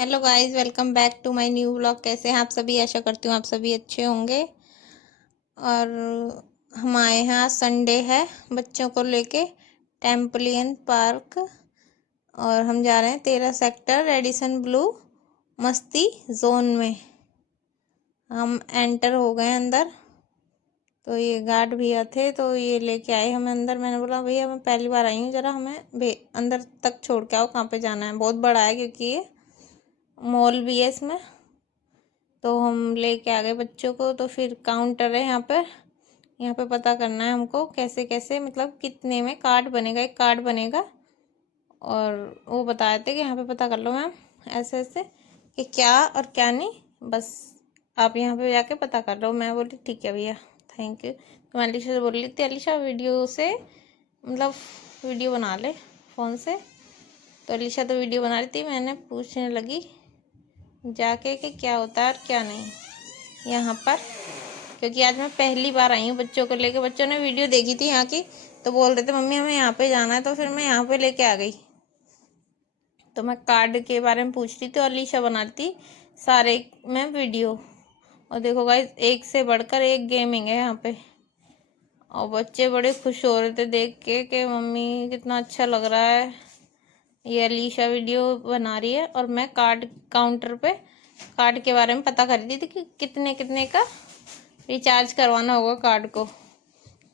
Hello guys, welcome back to my new vlog. कैसे हैं आप सभी? आशा करती हूँ आप सभी अच्छे होंगे। और हम आए हैं, आज संडे है, बच्चों को लेके टेम्पलियन पार्क। और हम जा रहे हैं 13 सेक्टर रेडिसन ब्लू मस्ती जोन में। हम एंटर हो गए अंदर, तो ये गार्ड भैया थे तो ये लेके आए हमें अंदर। मैंने बोला भैया मैं पहली बार आई हूँ, ज़रा हमें अंदर तक छोड़ के आओ, कहाँ पे जाना है। बहुत बड़ा है क्योंकि ये मॉल भी है इसमें। तो हम लेके आ गए बच्चों को। तो फिर काउंटर है यहाँ पे पता करना है हमको कैसे कैसे, मतलब कितने में कार्ड बनेगा, एक कार्ड बनेगा। और वो बताए थे कि यहाँ पे पता कर लो मैम, ऐसे ऐसे कि क्या और क्या नहीं, बस आप यहाँ पे जाके पता कर लो। मैं बोली ठीक है भैया, थैंक यू। तो मैं अलीशा से बोल रही थी, अलीशा वीडियो से मतलब वीडियो बना ले फ़ोन से। तो अलीशा तो वीडियो बना रही थी, मैंने पूछने लगी जाके कि क्या होता है और क्या नहीं यहाँ पर, क्योंकि आज मैं पहली बार आई हूँ बच्चों को लेके। बच्चों ने वीडियो देखी थी यहाँ की, तो बोल रहे थे मम्मी हमें यहाँ पे जाना है, तो फिर मैं यहाँ पे लेके आ गई। तो मैं कार्ड के बारे में पूछ रही थी और अलीशा बना रही थी सारे में वीडियो। और देखो गाइस, एक से बढ़कर एक गेमिंग है यहाँ पे। और बच्चे बड़े खुश हो रहे थे देख के कि मम्मी कितना अच्छा लग रहा है। ये अलीशा वीडियो बना रही है और मैं कार्ड काउंटर पे कार्ड के बारे में पता कर रही थी कि कितने कितने का रिचार्ज करवाना होगा कार्ड को।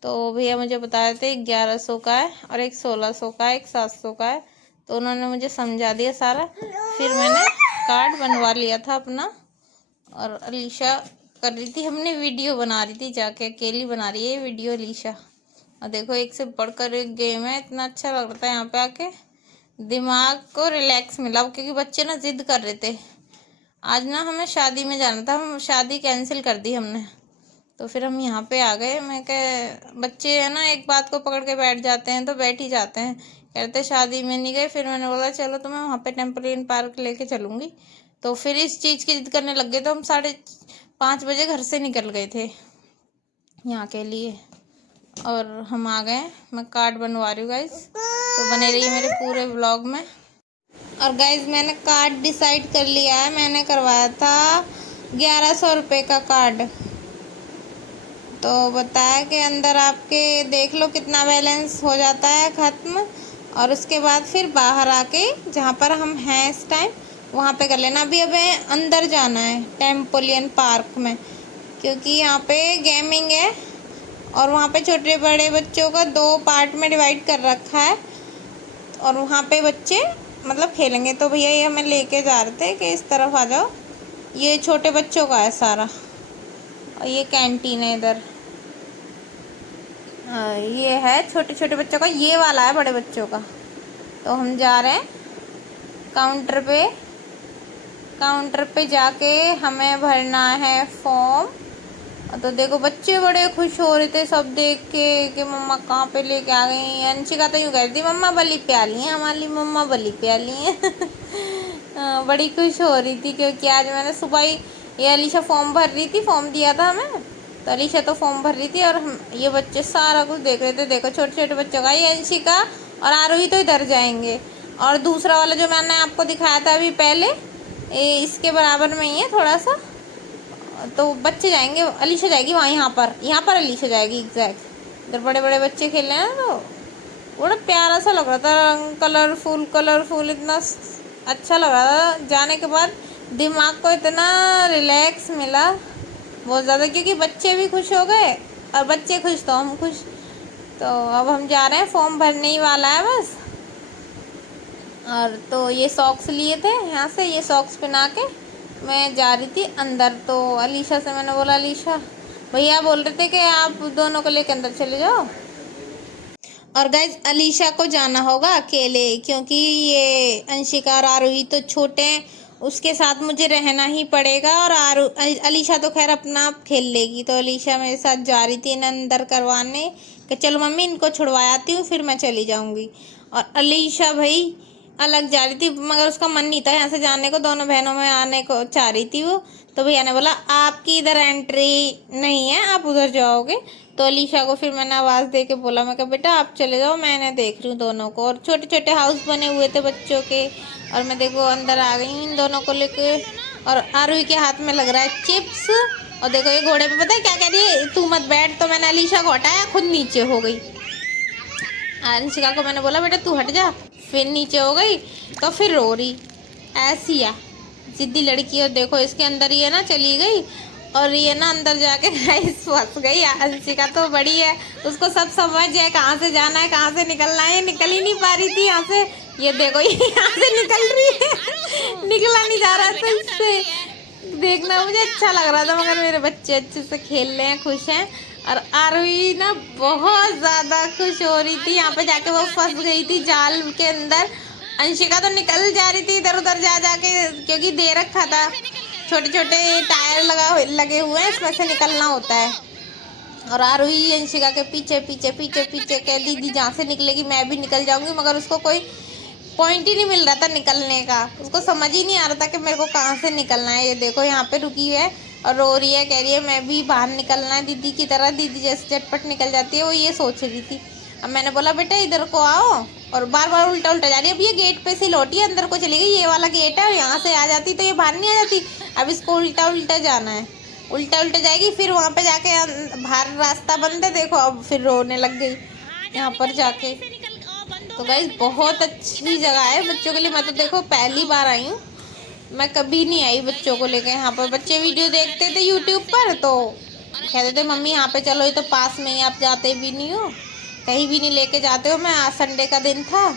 तो भैया मुझे बताए थे 1100 का है और एक 1600 का है, एक 700 का है। तो उन्होंने मुझे समझा दिया सारा, फिर मैंने कार्ड बनवा लिया था अपना। और अलीशा कर रही थी, हमने वीडियो बना रही थी, जाके अकेली बना रही है वीडियो अलीशा। और देखो एक से बढ़कर एक गेम है, इतना अच्छा लग रहा था यहाँ पे आके, दिमाग को रिलैक्स मिला। क्योंकि बच्चे ना जिद कर रहे थे, आज ना हमें शादी में जाना था, हम शादी कैंसिल कर दी हमने। तो फिर हम यहाँ पे आ गए। मैं कह बच्चे है ना, एक बात को पकड़ के बैठ जाते हैं तो बैठ ही जाते हैं, कहते शादी में नहीं गए। फिर मैंने बोला चलो तो मैं वहाँ पे टेम्पलियन पार्क लेके चलूँगी। तो फिर इस चीज़ की जिद करने लग गए, तो हम 5:30 बजे घर से निकल गए थे यहाँ के लिए। और हम आ गए, मैं कार्ड बनवा रही हूँ गाइस, तो बने रहिए मेरे पूरे व्लॉग में। और गाइज मैंने कार्ड डिसाइड कर लिया है, मैंने करवाया था 1100 रुपये का कार्ड। तो बताया कि अंदर आपके देख लो कितना बैलेंस हो जाता है ख़त्म, और उसके बाद फिर बाहर आके जहाँ पर हम हैं इस टाइम वहाँ पे कर लेना। अभी हमें अंदर जाना है टेम्पोलियन पार्क में, क्योंकि यहाँ पे गेमिंग है और वहाँ पे छोटे बड़े बच्चों का 2 पार्ट में डिवाइड कर रखा है। और वहाँ पे बच्चे मतलब खेलेंगे। तो भैया ये हमें लेके जा रहे थे कि इस तरफ आ जाओ, ये छोटे बच्चों का है सारा। और ये कैंटीन है इधर। ये है छोटे छोटे बच्चों का, ये वाला है बड़े बच्चों का। तो हम जा रहे हैं काउंटर पे। काउंटर पे जाके हमें भरना है फॉर्म। तो देखो बच्चे बड़े खुश हो रहे थे सब देख के कि मम्मा कहाँ पे लेके आ गई। अंशिका तो यूँ कह रही थी मम्मा बलि पे आ ली हैं, हमारी मम्मा बलि पे आ ली हैं बड़ी खुश हो रही थी, क्योंकि आज मैंने सुबह ही, ये अलीशा फॉर्म भर रही थी, फॉर्म दिया था हमें, तो अलीशा तो फॉर्म भर रही थी और हम ये बच्चे सारा कुछ देख रहे थे। देखो छोटे छोटे बच्चों का, ये अंशिका और आरोही तो इधर जाएंगे। और दूसरा वाला जो मैंने आपको दिखाया था अभी पहले, ये इसके बराबर में ही है थोड़ा सा, तो बच्चे जाएंगे, अलीशा जाएगी वहाँ, यहाँ पर अलीशा जाएगी एग्जैक्ट। इधर बड़े बड़े बच्चे खेल रहे हैं ना, तो बड़ा प्यारा सा लग रहा था, रंग कलरफुल कलरफुल, इतना अच्छा लग रहा था। जाने के बाद दिमाग को इतना रिलैक्स मिला बहुत ज़्यादा, क्योंकि बच्चे भी खुश हो गए और बच्चे खुश तो हम खुश। तो अब हम जा रहे हैं, फॉर्म भरने ही वाला है बस। और तो ये सॉक्स लिए थे यहाँ से, ये सॉक्स पहना के मैं जा रही थी अंदर। तो अलीशा से मैंने बोला, अलीशा भैया बोल रहे थे कि आप दोनों को लेकर अंदर चले जाओ। और गाइज अलीशा को जाना होगा अकेले, क्योंकि ये अंशिका और आरोही तो छोटे हैं, उसके साथ मुझे रहना ही पड़ेगा। और अलीशा तो खैर अपना आप खेल लेगी। तो अलीशा मेरे साथ जा रही थी इन्हें अंदर करवाने कि चलो मम्मी इनको छुड़वा आती हूँ फिर मैं चली जाऊँगी। और अलीशा भाई अलग जा रही थी, मगर उसका मन नहीं था यहाँ से जाने को, दोनों बहनों में आने को चाह रही थी वो। तो भैया ने बोला आपकी इधर एंट्री नहीं है, आप उधर जाओगे। तो अलीशा को फिर मैंने आवाज़ दे के बोला, मैं कहा बेटा आप चले जाओ, मैंने देख रही हूँ दोनों को। और छोटे छोटे हाउस बने हुए थे बच्चों के, और मैं देखो अंदर आ गई हूँ इन दोनों को लेके। और आरुई के हाथ में लग रहा है चिप्स। और देखो ये घोड़े पे पता है क्या कह रही है, तू मत बैठ। तो मैंने अलीशा को हटाया, खुद नीचे हो गई। अंशिका को मैंने बोला बेटा तू हट जा, फिर नीचे हो गई तो फिर रो रही। ऐसी है जिद्दी लड़की। और देखो इसके अंदर ये ना चली गई और ये ना अंदर जाके गाइस फंस गई। अंशिका तो बड़ी है, उसको सब समझ है कहाँ से जाना है कहाँ से निकलना है। ये निकल ही नहीं पा रही थी यहाँ से। ये देखो ये यहाँ से निकल रही है, निकला नहीं जा रहा था इससे। देखना मुझे अच्छा लग रहा था, मगर मेरे बच्चे अच्छे से खेल रहे हैं, खुश हैं। और आरुई ना बहुत ज़्यादा खुश हो रही थी। यहाँ पे जाके वो फंस गई थी जाल के अंदर। अंशिका तो निकल जा रही थी इधर उधर जा जाके, क्योंकि दे रखा था, छोटे छोटे टायर लगे हुए हैं, इसमें से निकलना होता है। और आरुई अंशिका के पीछे पीछे पीछे पीछे कह दीदी जहाँ से निकलेगी मैं भी निकल जाऊंगी, मगर उसको कोई पॉइंट ही नहीं मिल रहा था निकलने का। उसको समझ ही नहीं आ रहा था कि मेरे को कहाँ से निकलना है। ये देखो यहाँ पे रुकी हुई है और रो रही है, कह रही है मैं भी बाहर निकलना है दीदी की तरह। दीदी जैसे झटपट निकल जाती है, वो ये सोच रही थी। अब मैंने बोला बेटा इधर को आओ, और बार बार उल्टा उल्टा जा रही है। अब ये गेट पे से लौटी है, अंदर को चली गई। ये वाला गेट है, यहाँ से आ जाती तो ये बाहर नहीं आ जाती। अब इसको उल्टा उल्टा जाना है, उल्टा उल्टा जाएगी, फिर वहाँ पे जाके बाहर रास्ता बंद है। देखो अब फिर रोने लग गई यहाँ पर जाके। तो गाइस बहुत अच्छी जगह है बच्चों के लिए। मैं तो देखो पहली बार आई हूँ, मैं कभी नहीं आई बच्चों को लेके यहाँ पर। बच्चे वीडियो देखते थे यूट्यूब पर तो कहते थे मम्मी यहाँ पे चलो, ये तो पास में ही, आप जाते भी नहीं हो, कहीं भी नहीं लेके जाते हो। मैं आज संडे का दिन था,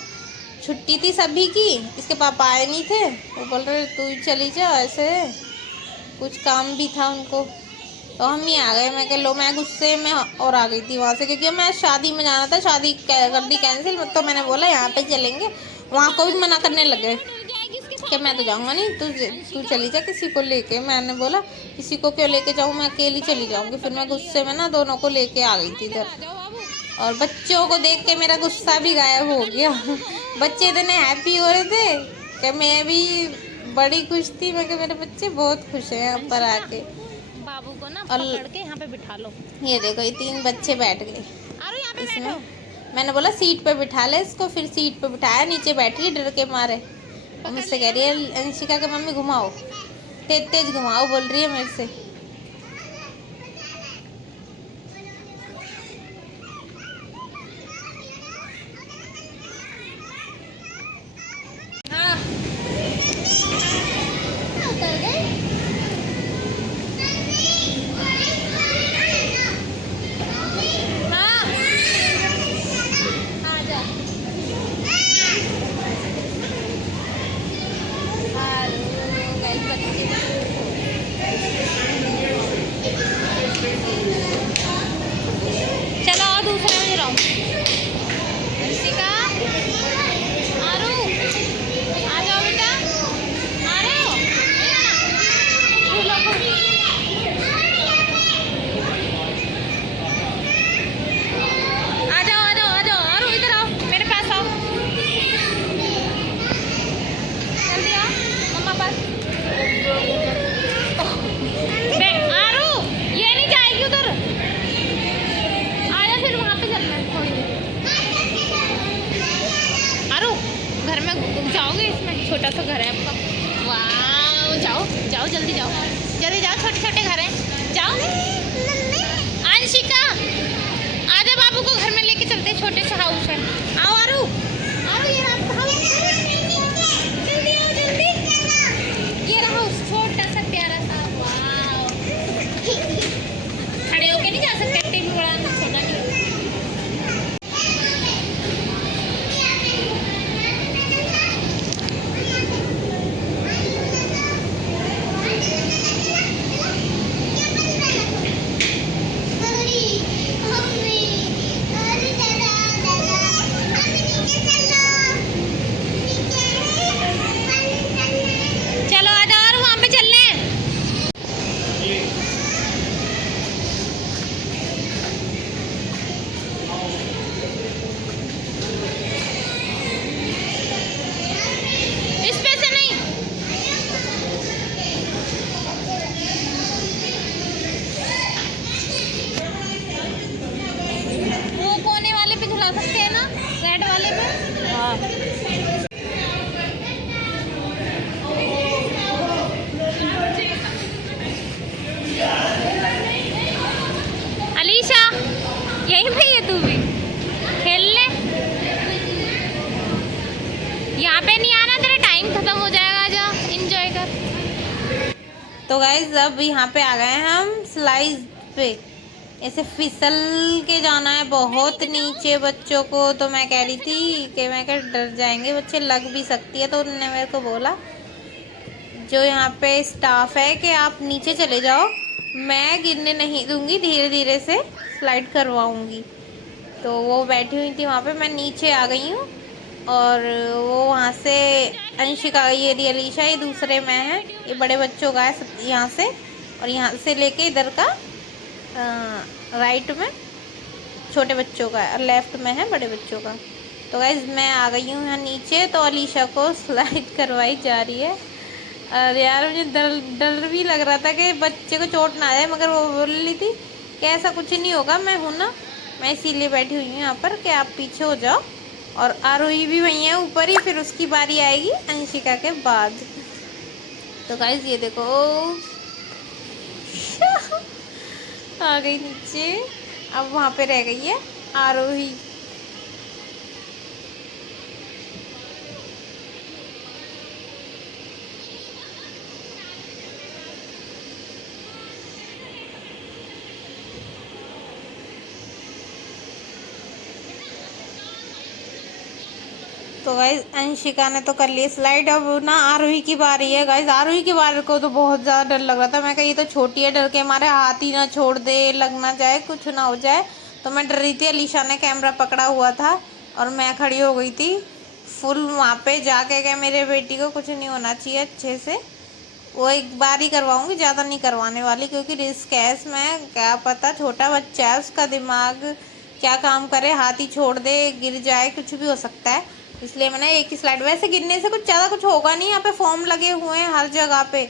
छुट्टी थी सभी की, इसके पापा आए नहीं थे, वो बोल रहे तू चली जा, ऐसे कुछ काम भी था उनको, तो हम ही आ गए। मैं कह लो, मैं गुस्से में और आ गई थी वहाँ से, क्योंकि मैं शादी में जाना था, शादी कर दी कैंसिल। तो मैंने बोला यहाँ पे चलेंगे, वहाँ को भी मना करने लगे कि मैं तो जाऊँगा नहीं, तू चली जा किसी को लेके। मैंने बोला किसी को क्यों लेके जाऊँ, मैं अकेली चली जाऊँगी। फिर मैं गुस्से में ना दोनों को लेके आ गई थी इधर, और बच्चों को देख के मेरा गुस्सा भी गायब हो गया। बच्चे इतने हैप्पी हो रहे थे कि मैं भी बड़ी खुश थी। मैं कि मेरे बच्चे बहुत खुश हैं यहाँ पर आके। बाबू को ना पकड़ के यहाँ पे बिठा लो। ये देखो ये 3 बच्चे बैठ गए इसमें। मैंने बोला सीट पे बिठा ले इसको, फिर सीट पे बिठाया, नीचे बैठी है डर के मारे। और मुझसे कह रही है अंशिका के मम्मी घुमाओ, तेज तेज घुमाओ बोल रही है मेरे से। चलो और दूसरे में जाओ। अंशिका, आरू, आ जाओ बेटा, आरू, आ जाओ आ जाओ आ जाओ, आरू इधर आओ, मेरे पास आओ, जल्दी आओ मम्मा पास। आरू ये नहीं जाएगी उधर, आया फिर वहाँ पे चलना है थोड़ी देर। आरू घर में जाओगे, इसमें छोटा सा घर है आपका। वाह जाओ जाओ जल्दी जाओ, जल्दी जाओ, छोटे छोटे घर हैं, जाओ। अंशिका आजा, बाबू को घर में लेके चलते, छोटे से हाउस है। आओ आरू, आरू ये रहा हाउस, जल्दी आओ जल्दी, ये रहा हाउस छोटा सा प्यारा सा। वाह खड़े होके नहीं जा सकते, इतनी भी बड़ा छोटा नहीं। तो गाइज अब यहाँ पे आ गए हैं हम स्लाइस पे। ऐसे फिसल के जाना है बहुत नीचे बच्चों को। तो मैं कह रही थी कि मैं क्या डर जाएंगे बच्चे, लग भी सकती है। तो उन्होंने मेरे को बोला जो यहाँ पे स्टाफ है कि आप नीचे चले जाओ, मैं गिरने नहीं दूंगी, धीरे धीरे से स्लाइड करवाऊंगी। तो वो बैठी हुई थी वहाँ पे, मैं नीचे आ गई हूँ। और वो वहाँ से अंशिका, ये अलीशा, ये दूसरे में है, ये बड़े बच्चों का है यहाँ से। और यहाँ से लेके इधर का राइट में छोटे बच्चों का है और लेफ्ट में है बड़े बच्चों का। तो गाइज मैं आ गई हूँ यहाँ नीचे। तो अलीशा को स्लाइड करवाई जा रही है। और यार मुझे डर डर भी लग रहा था कि बच्चे को चोट ना आ जाए, मगर वो बोल रही थी कि ऐसा कुछ नहीं होगा, मैं हूँ ना, मैं इसीलिए बैठी हुई हूँ यहाँ पर कि आप पीछे हो जाओ। और आरोही भी वहीं है ऊपर ही, फिर उसकी बारी आएगी अंशिका के बाद। तो गाइज ये देखो आ गई नीचे। अब वहाँ पे रह गई है आरोही। तो गाइज अंशिका ने तो कर ली स्लाइड। अब ना आरोही की बारी है। गाइज आरोही की बारी को तो बहुत ज़्यादा डर लग रहा था। मैं कही तो छोटी है, डर के हमारे हाथ ही ना छोड़ दे, लग ना जाए, कुछ ना हो जाए। तो मैं डर रही थी। अलीशा ने कैमरा पकड़ा हुआ था और मैं खड़ी हो गई थी फुल वहाँ पे जाके क्या मेरे बेटी को कुछ नहीं होना चाहिए अच्छे से। वो एक बार ही करवाऊंगी, ज़्यादा नहीं करवाने वाली, क्योंकि रिस्क है इसमें। क्या पता छोटा बच्चा है, उसका दिमाग क्या काम करे, हाथ ही छोड़ दे, गिर जाए, कुछ भी हो सकता है। इसलिए मैंने एक ही स्लाइड। वैसे गिरने से कुछ ज़्यादा कुछ होगा नहीं, यहाँ पे फोम लगे हुए हैं हर जगह पे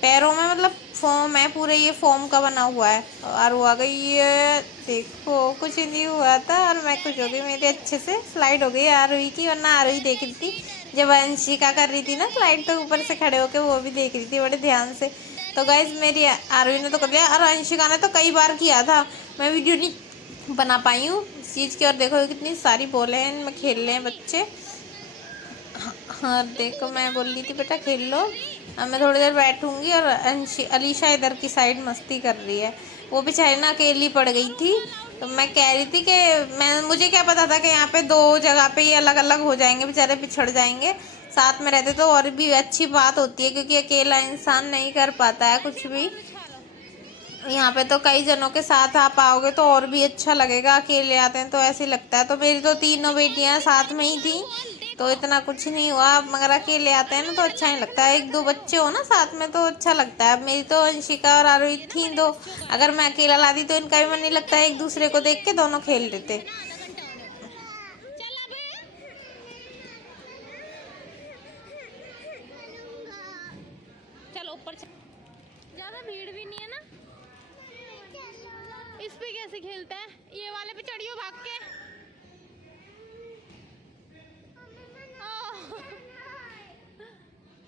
पैरों में, मतलब फोम है पूरे, ये फोम का बना हुआ है। और वो आ गई, ये देखो कुछ नहीं हुआ था और मैं कुछ हो गई, मेरी अच्छे से स्लाइड हो गई आरोही की। वरना आरोही देख रही थी जब अंशिका कर रही थी ना स्लाइड, तो ऊपर से खड़े होके वो भी देख रही थी बड़े ध्यान से। तो गाइज मेरी आरोही ने तो कर दिया और अंशिका ने तो कई बार किया था। मैं वीडियो नहीं बना पाई हूँ इस चीज़ की। और देखो कितनी सारी बॉलें हैं, इनमें खेल रहे हैं बच्चे। हाँ देखो मैं बोल रही थी बेटा खेल लो, अब मैं थोड़ी देर बैठूंगी। और अलीशा इधर की साइड मस्ती कर रही है। वो बेचारी ना अकेली पड़ गई थी। तो मैं कह रही थी कि मुझे क्या पता था कि यहाँ पे दो जगह पे ये अलग अलग हो जाएंगे, बेचारे पिछड़ जाएंगे। साथ में रहते तो और भी अच्छी बात होती है, क्योंकि अकेला इंसान नहीं कर पाता है कुछ भी। यहाँ पे तो कई जनों के साथ आप आओगे तो और भी अच्छा लगेगा। अकेले आते हैं तो ऐसे लगता है। तो मेरी तो तीनों बेटियां साथ में ही थी तो इतना कुछ नहीं हुआ, मगर अकेले आते हैं ना तो अच्छा नहीं लगता है। एक दो बच्चे हो ना साथ में तो अच्छा लगता है। अब मेरी तो अंशिका और आरोही थी दो, अगर मैं अकेला लाती तो इनका भी मन नहीं लगता है। एक दूसरे को देख के दोनों खेल लेते। चलो ऊपर ज्यादा भीड़ भी नहीं है ना। इस पे कैसे खेलता है, ये वाले पे चढ़ियो भाग के।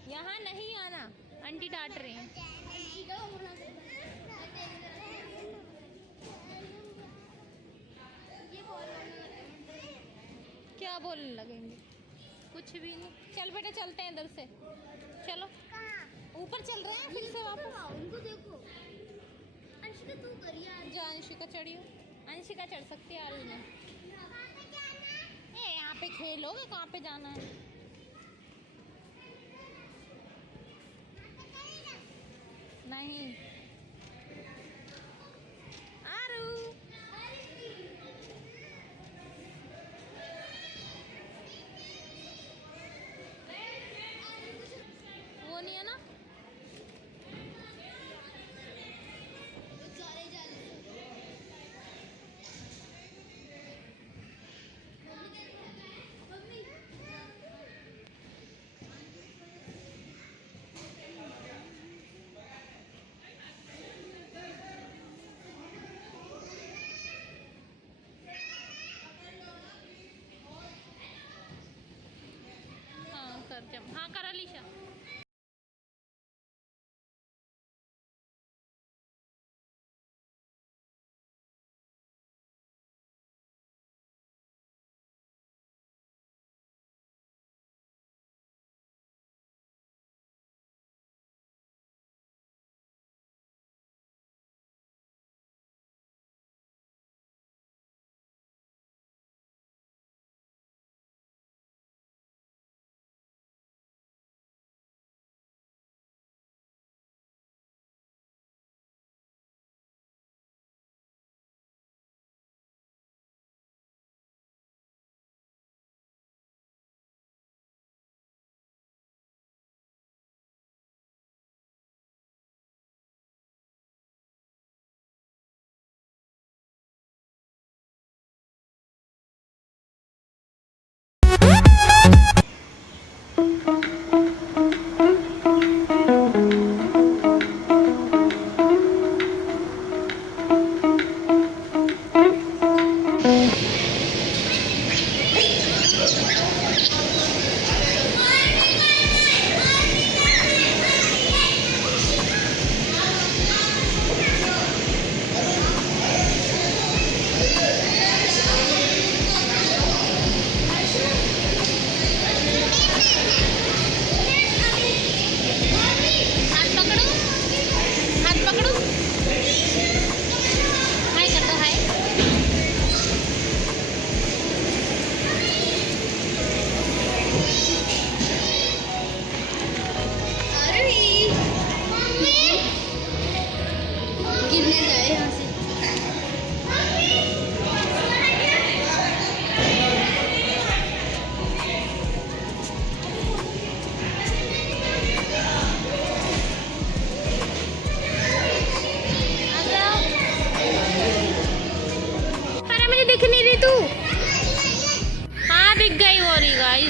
यहाँ नहीं आना, आंटी डांट रही हैं। क्या बोलने लगेंगे, कुछ भी नहीं। चल बेटा चलते हैं इधर से, चलो ऊपर चल रहे हैं फिर से वापस। उनको देखो, अंशिका तू करिए, जा अंशिका चढ़ियो। अंशिका चढ़ सकती है आरोही ने। ए यहाँ पे खेलोगे, कहाँ पे जाना है? नहीं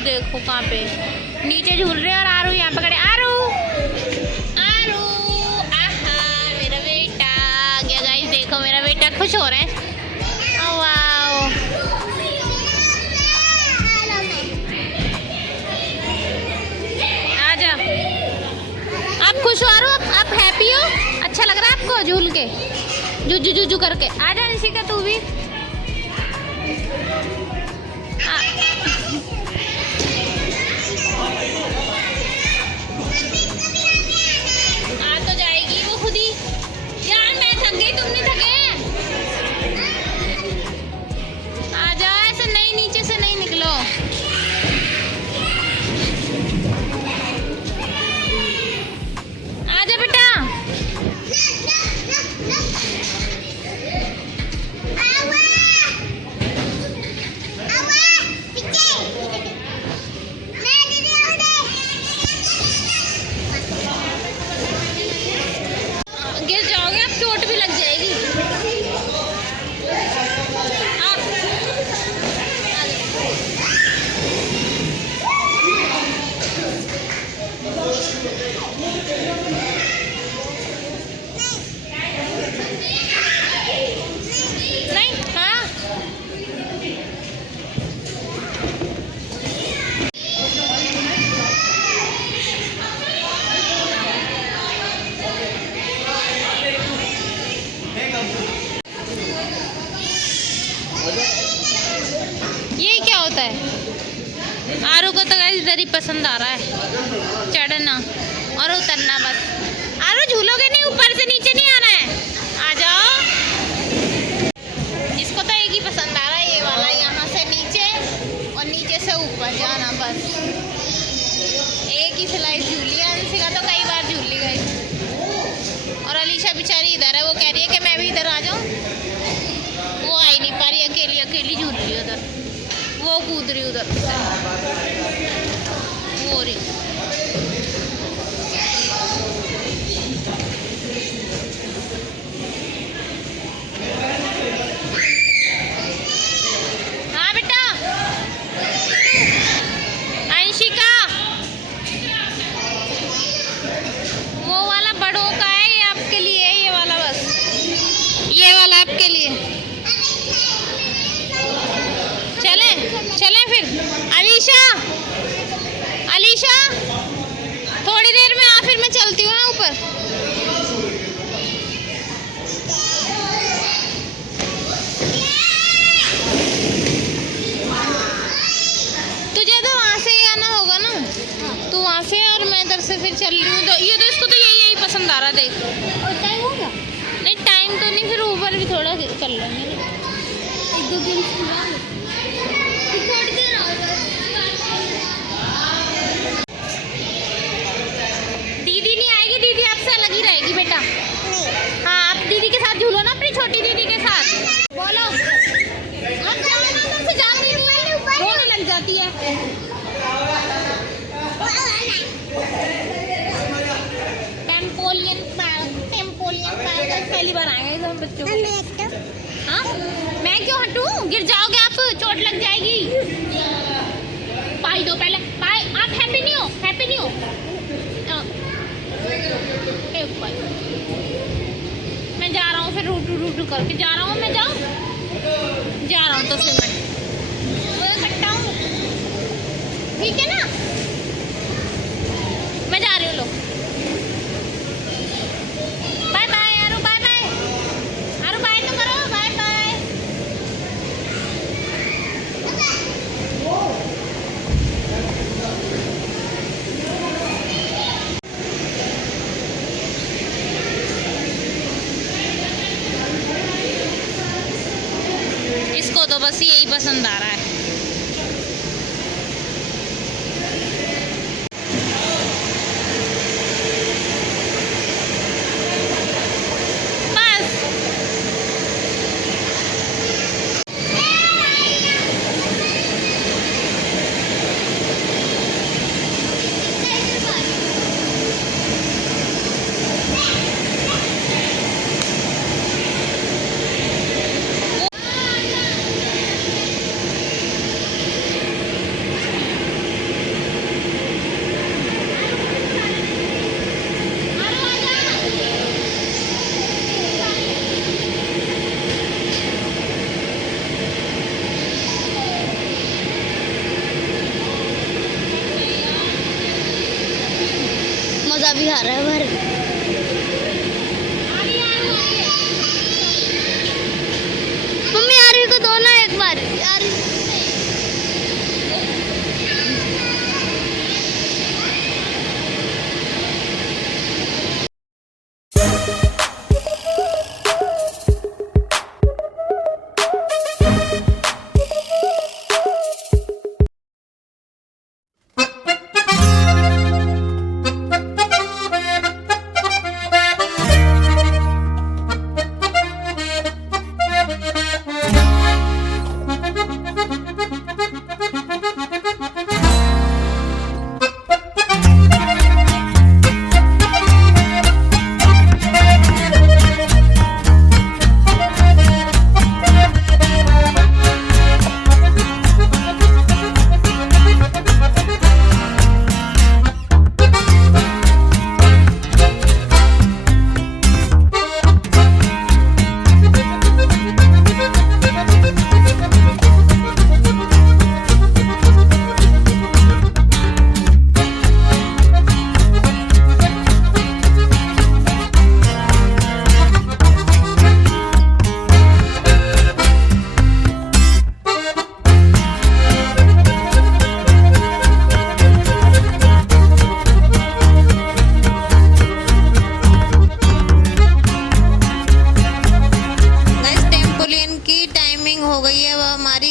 देखो कहाँ पे नीचे झूल रहे हैं और आरू यहाँ पकड़े। आरू आरू आहा मेरा बेटा आ गया गाइस। देखो मेरा बेटा खुश हो रहा है। ओ वाओ आजा। आप खुश हो आरू? आप हैप्पी हो? अच्छा लग रहा है आपको झूल के जुजू जुजू करके? आजा अंशिका तू भी। आ तो जाएगी वो खुद ही। यार मैं थक गई, तुम नहीं थके? आ जाओ, ऐसे नहीं नीचे से नहीं निकलो। आ जा बेटा। गिर जाओगे आप, चोट भी लग जाएगी। नहीं हाँ ये क्या होता है? आरू को तो गाइस इधर ही पसंद आ रहा है चढ़ना और उतरना बस। आरू झूलोगे नहीं, ऊपर से नीचे नहीं आना है। आ जाओ। इसको तो एक ही पसंद आ रहा है, ये वाला, यहाँ से नीचे और नीचे से ऊपर जाना बस। एक ही स्लाइड झूली है, अंशिका तो कई बार झूल ली गई। और अलीशा बेचारी इधर है, वो कह रही है कि मैं भी इधर आ जाऊँ। वो आ ही नहीं पा रही, अकेली अकेली झूल रही है उधर। वो कूद रही उधर वो रही। हाँ बेटा अंशिका, वो वाला बड़ों का है, ये आपके लिए है। ये वाला बस, ये वाला आपके लिए। चले चले फिर। अलीशा अलीशा थोड़ी देर में आ, फिर मैं चलती हूँ ना ऊपर। तुझे तो वहाँ से ही आना होगा ना, तू वहाँ से और मैं इधर से फिर चल रही हूँ। तो ये तो इसको तो यही पसंद आ रहा। देख टाइम हो गया? नहीं टाइम तो नहीं, फिर ऊपर भी थोड़ा चल लेंगे। एक दो दिन दीदी नहीं आएगी, दीदी आपसे अलग ही रहेगी बेटा। हाँ आप दीदी के साथ झूलो ना, अपनी छोटी दीदी के साथ। बोलो आप जाओ ना, तुमसे जाती नहीं है, रोने लग जाती है। टेम्पोलियन पार्क पहली बार आएंगे हम बच्चों को। हाँ मैं क्यों हटूं? गिर जाओगे आप, चोट लग जाएगी। बाय दो पहले, बाय। आप हैप्पी नहीं हो? हैप्पी नहीं हो? एक बार मैं जा रहा हूँ, फिर रूटू रूटू करके जा रहा हूँ। मैं जा रहा हूँ तो फिर मैं इकट्ठा हूँ, ठीक है ना? मैं जा रही हूँ। लोग बाय बाय आरू, बाय बाय आरू, बाय तो करो, बाय बाय। इसको तो बस यही पसंद आ रहा है। रोटी खा रहा है भर। मम्मी आरवी को दो ना एक बार यार।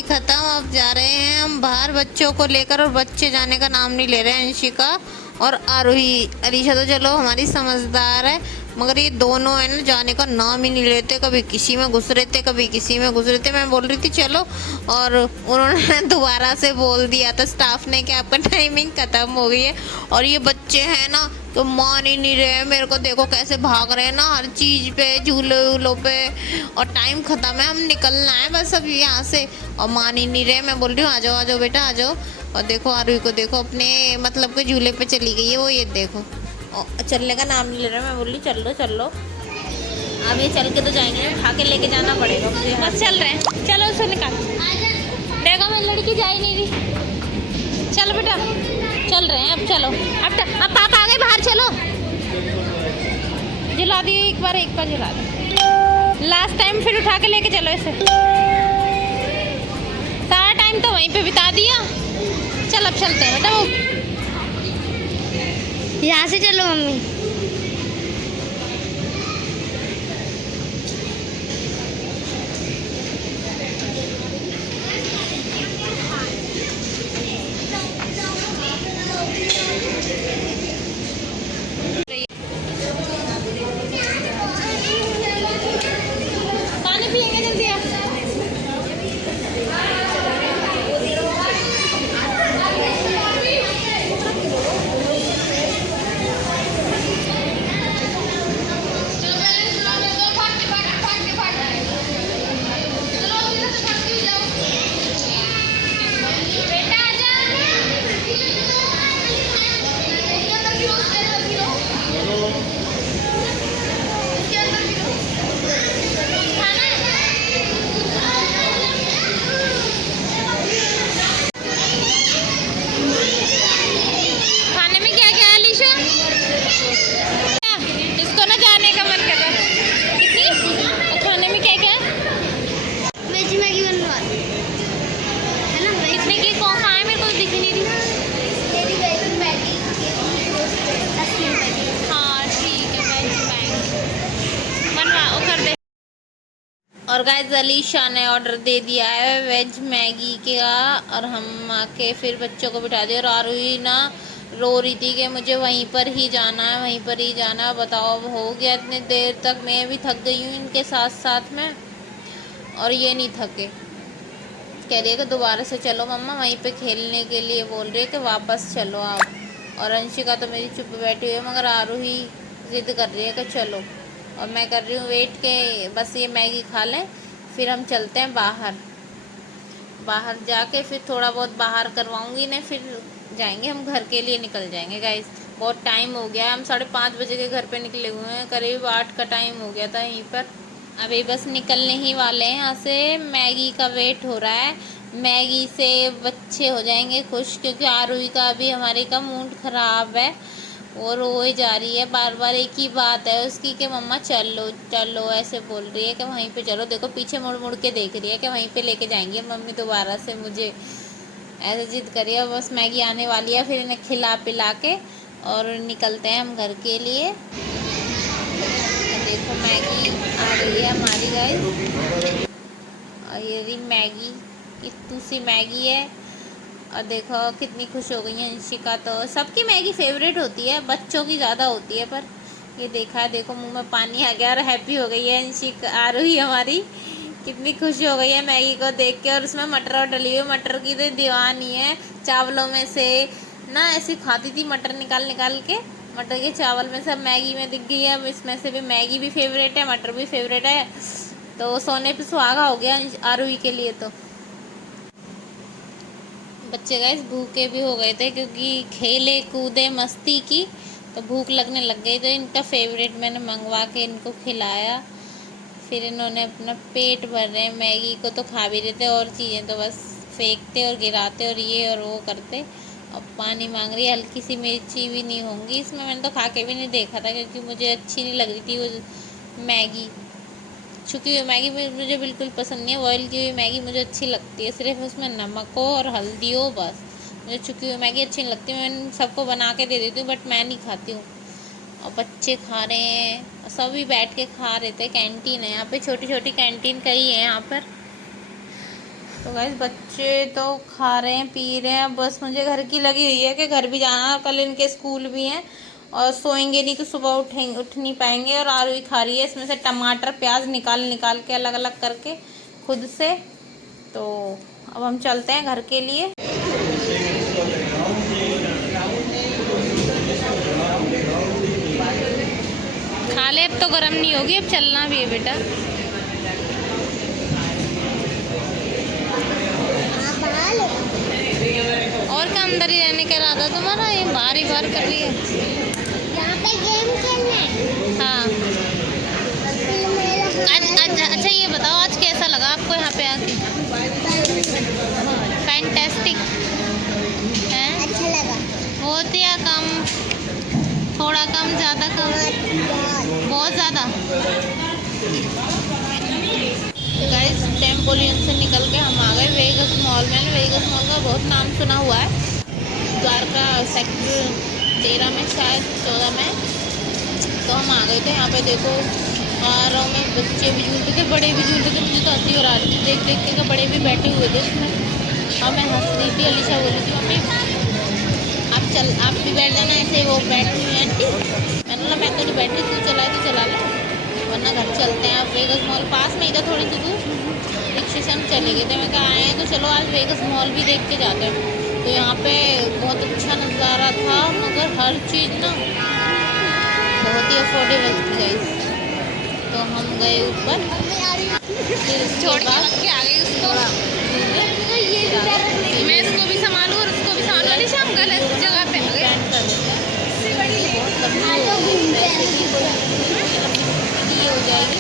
खत्म। अब जा रहे हैं हम बाहर बच्चों को लेकर, और बच्चे जाने का नाम नहीं ले रहे हैं। अंशिका और आरोही। अलीशा तो चलो हमारी समझदार है, मगर ये दोनों है ना जाने का नाम ही नहीं लेते। कभी किसी में घुस रहे थे, कभी किसी में घुस रहे थे। मैं बोल रही थी चलो, और उन्होंने दोबारा से बोल दिया था स्टाफ ने कि आपका टाइमिंग ख़त्म हो गई है। और ये बच्चे हैं ना तो मान ही नहीं रहे। मेरे को देखो कैसे भाग रहे हैं ना हर चीज़ पे, झूले वूलों पे। और टाइम ख़त्म है, हम निकलना है बस अभी यहाँ से। और मान ही नहीं रहे। मैं बोल रही हूँ आ जाओ बेटा आ जाओ। और देखो आरुई को देखो अपने मतलब के झूले पे चली गई है वो, ये देखो चलने का नाम नहीं ले रहा। मैं बोल रही चल लो। अब ये चल के तो जाएंगे, उठा के लेके जाना पड़ेगा मुझे। बस चल रहे हैं, चलो उसे निकाल। देखो मैं लड़की जा ही नहीं रही। चलो बेटा चल रहे हैं, अब चलो। अब पापा आ गए बाहर, चलो। जिला दिए एक बार जिला दो। लास्ट टाइम फिर उठा के लेके चलो इसे। सारा टाइम तो वहीं पे बिता दिया। चल अब चलते हैं बेटा। वो यहाँ से चलो मम्मी। पानी पिएंगे जल्दी आप। और गाइस अलीशा ने ऑर्डर दे दिया है वेज मैगी का, और हम आके फिर बच्चों को बिठा दिया। और आरुही ना रो रही थी कि मुझे वहीं पर ही जाना है, वहीं पर ही जाना है। बताओ अब हो गया इतनी देर तक, मैं भी थक गई हूँ इनके साथ साथ में, और ये नहीं थके। कह रही है कि दोबारा से चलो मम्मा, वहीं पे खेलने के लिए बोल रही है कि वापस चलो आप। और अंशिका तो मेरी चुप बैठी हुई है, मगर आरुही ज़िद कर रही है कि चलो। और मैं कर रही हूँ वेट के बस ये मैगी खा लें, फिर हम चलते हैं बाहर जाके फिर थोड़ा बहुत बाहर करवाऊँगी ना, फिर जाएंगे हम घर के लिए निकल जाएंगे। गाइस बहुत टाइम हो गया है, हम 5:30 बजे के घर पे निकले हुए हैं, करीब 8 का टाइम हो गया था यहीं पर। अभी बस निकलने ही वाले हैं यहाँ से। मैगी का वेट हो रहा है, मैगी से बच्चे हो जाएंगे खुश, क्योंकि आरुई का अभी हमारे का मूड ख़राब है। वो रोए जा रही है, बार बार एक ही बात है उसकी कि मम्मा चलो चलो, ऐसे बोल रही है कि वहीं पे चलो। देखो पीछे मुड़ मुड़ के देख रही है कि वहीं पे लेके जाएंगी मम्मी दोबारा से मुझे, ऐसे जिद करी है। बस मैगी आने वाली है, फिर इन्हें खिला पिला के और निकलते हैं हम घर के लिए। देखो मैगी आ गई है हमारी गाइस, और ये रही मैगी, इतनी सी मैगी है। और देखो कितनी खुश हो गई है अंशिका, तो सबकी मैगी फेवरेट होती है, बच्चों की ज़्यादा होती है। पर ये देखा है, देखो मुंह में पानी आ गया और हैप्पी हो गई है अंशिका। आरूही हमारी कितनी खुश हो गई है मैगी को देख के, और उसमें मटर डली हुई, मटर की तो दीवानी है। चावलों में से ना ऐसी खाती थी मटर निकाल निकाल के, मटर के चावल में सब मैगी में दिख गई है। अब इसमें से भी मैगी भी फेवरेट है, मटर भी फेवरेट है, तो सोने पे सुहागा हो गया आरूही के लिए। तो बच्चे गाइस भूखे भी हो गए थे क्योंकि खेले कूदे मस्ती की, तो भूख लगने लग गई। तो इनका फेवरेट मैंने मंगवा के इनको खिलाया, फिर इन्होंने अपना पेट भर रहे हैं। मैगी को तो खा भी रहे थे, और चीज़ें तो बस फेंकते और गिराते और ये और वो करते। अब पानी मांग रही है, हल्की सी मिर्ची भी नहीं होंगी इसमें, मैंने तो खा के भी नहीं देखा था क्योंकि मुझे अच्छी नहीं लग रही थी वो मैगी। छुकी हुई मैगी मुझे बिल्कुल पसंद नहीं है, बॉयल की हुई मैगी मुझे अच्छी लगती है, सिर्फ उसमें नमक हो और हल्दी हो बस। मुझे छुकी हुई मैगी अच्छी नहीं लगती, मैं सबको बना के दे देती हूँ बट मैं नहीं खाती हूँ। और बच्चे खा रहे हैं, सभी बैठ के खा रहे थे। कैंटीन है यहाँ पे, छोटी छोटी कैंटीन कई है यहाँ पर। तो गाइस बच्चे तो खा रहे हैं पी रहे हैं, बस मुझे घर की लगी हुई है कि घर भी जाना, कल इनके स्कूल भी हैं और सोएंगे नहीं तो सुबह उठ नहीं पाएंगे। और आलू ही खा रही है, इसमें से टमाटर प्याज निकाल निकाल के अलग अलग करके खुद से। तो अब हम चलते हैं घर के लिए। खा ले, अब तो गर्म नहीं होगी, अब चलना भी है बेटा। और क्या अंदर ही रहने का इरादा तुम्हारा, ये बार ही बार कर रही है। यहाँ पे गेम खेलना है। हाँ अच्छा ये बताओ आज कैसा लगा आपको यहाँ पे आके? फैंटास्टिक है, अच्छा लगा। बहुत या कम, थोड़ा कम, ज़्यादा कम, बहुत ज़्यादा? गाइस टेम्पोलियन से निकल के हम आ गए वेगस मॉल में। वेगस मॉल का बहुत नाम सुना हुआ है, द्वारका सेक्टर 13 में शायद 14 में। तो हम आ गए थे यहाँ पे। देखो आरों में बच्चे भी झूलते थे, बड़े भी झूलते थे। मुझे तो हंसी और आ रही थी देख देख के, बड़े भी बैठे हुए थे उसमें। और मैं हंस रही थी, अलीशा बोल रही थी मम्मी आप भी बैठ जाना, ऐसे वो बैठी हुई आंटी। मैंने बोला मैं तो नहीं बैठी, तू चला तो चला ले, वरना घर चलते हैं। अब वेगस मॉल पास में ही था, थोड़ी सी दूर, रिक्शे से हम चले गए थे। मैं कहा आए हैं तो चलो आज वेगस मॉल भी देख के जाते हैं। तो यहाँ पे बहुत अच्छा नज़ारा था, मगर हर चीज़ ना बहुत ही अफोर्डेबल थी गाइस। तो हम गए ऊपर, फिर छोड़ के रख के आ गई उसको। मैं इसको भी संभालूँ और उसको भी संभालूँ। अलीशा हम गलत जगह पे आ गए। हो जाएगी,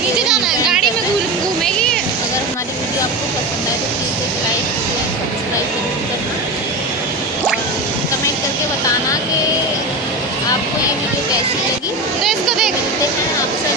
नीचे जाना है, गाड़ी में घूमेगी। अगर हमारी वीडियो आपको पसंद आए तो प्लीज़ लाइक शेयर सब्सक्राइब जरूर करना, और कमेंट करके बताना कि आपको ये वीडियो कैसी लगी। तो इसको देख। आपसे